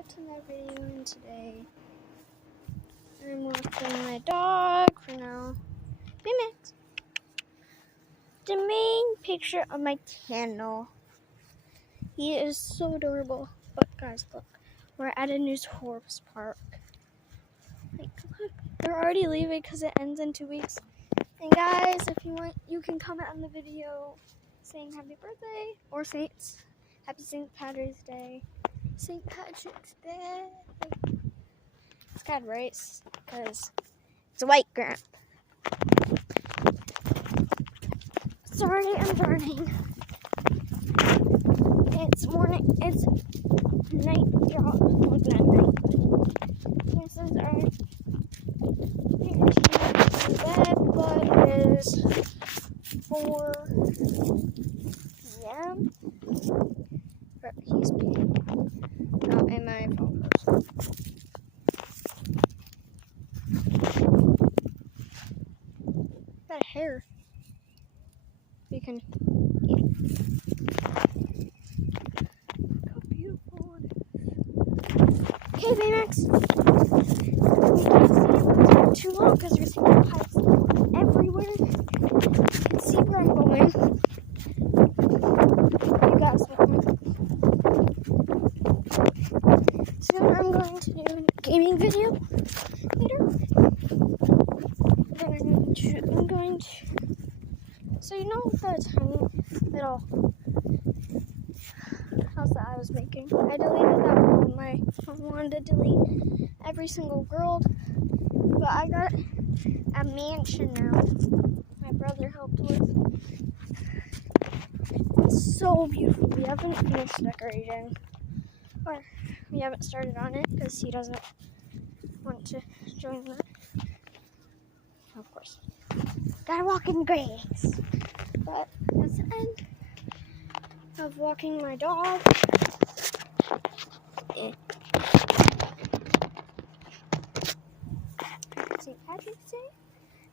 back to my video, and today I'm walking my dog for now. Baymax. The main picture of my channel. He is so adorable. But guys, look, we're at a new horse park. Like, look, they're already leaving because it ends in 2 weeks. And guys, if you want, you can comment on the video saying happy birthday or happy St. Patrick's Day. St. Patrick's Day. It's kind of race because it's a white grandpa. Sorry, I'm burning. It's morning. It's night, y'all. Well, it's not night. This is our bed, but it is 4 p.m. But he's peeing. Not in my phone. That hair. You can eat it. Look how beautiful it is. Okay, Baymax. We can't see it for too long because there's pipes everywhere. You can see where I'm going. You guys know. Soon I'm going to do a gaming video later. I'm going to. So you know the tiny little house that I was making? I deleted that one. My phone wanted to delete every single world, but I got a mansion now. My brother helped with. It's so beautiful. We haven't finished decorating, or we haven't started on it because he doesn't want to join that. Of course, gotta walk in grace. But that's the end of walking my dog. St. Patrick's Day.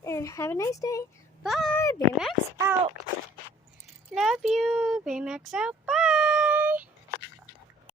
And have a nice day. Bye. Baymax out. Love you. Baymax out. Bye.